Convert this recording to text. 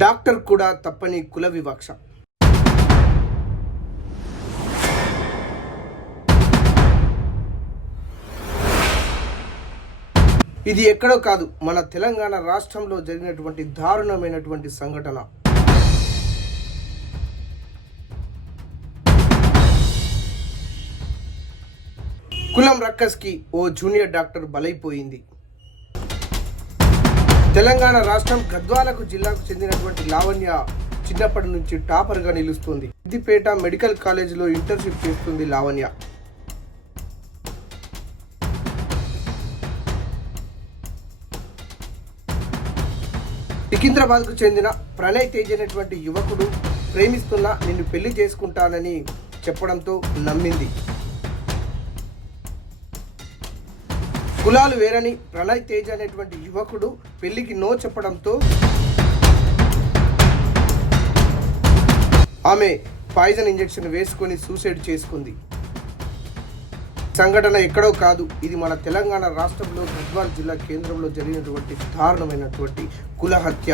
Doctor కూడా తప్పని కుల వివక్ష. ఇది ఎక్కడో కాదు మన తెలంగాణ రాష్ట్రంలో జరిగినటువంటి దారుణమైనటువంటి సంఘటన. కులం రక్కస్కి ఓ జూనియర్ డాక్టర్ బలైపోయింది. తెలంగాణ రాష్ట్రం గద్వాలకు జిల్లాకు చెందినటువంటి లావణ్య చిన్నప్పటి నుంచి టాపర్గా నిలుస్తుంది. సిద్దిపేట మెడికల్ కాలేజీలో ఇంటర్న్షిప్ చేస్తుంది లావణ్య. సికింద్రాబాద్కు చెందిన ప్రణయ్ తేజ్ అనేటువంటి యువకుడు ప్రేమిస్తున్నా నిన్ను పెళ్ళి చేసుకుంటానని చెప్పడంతో నమ్మింది. కులాలు వేరని ప్రళయ్ తేజ్ అనేటువంటి యువకుడు పెళ్ళికి నో చెప్పడంతో ఆమె పాయిజన్ ఇంజెక్షన్ వేసుకొని సూసైడ్ చేసుకుంది. సంఘటన ఎక్కడో కాదు. ఇది మన తెలంగాణ రాష్ట్రంలో గద్వాల్ జిల్లా కేంద్రంలో జరిగినటువంటి దారుణమైనటువంటి కుల హత్య.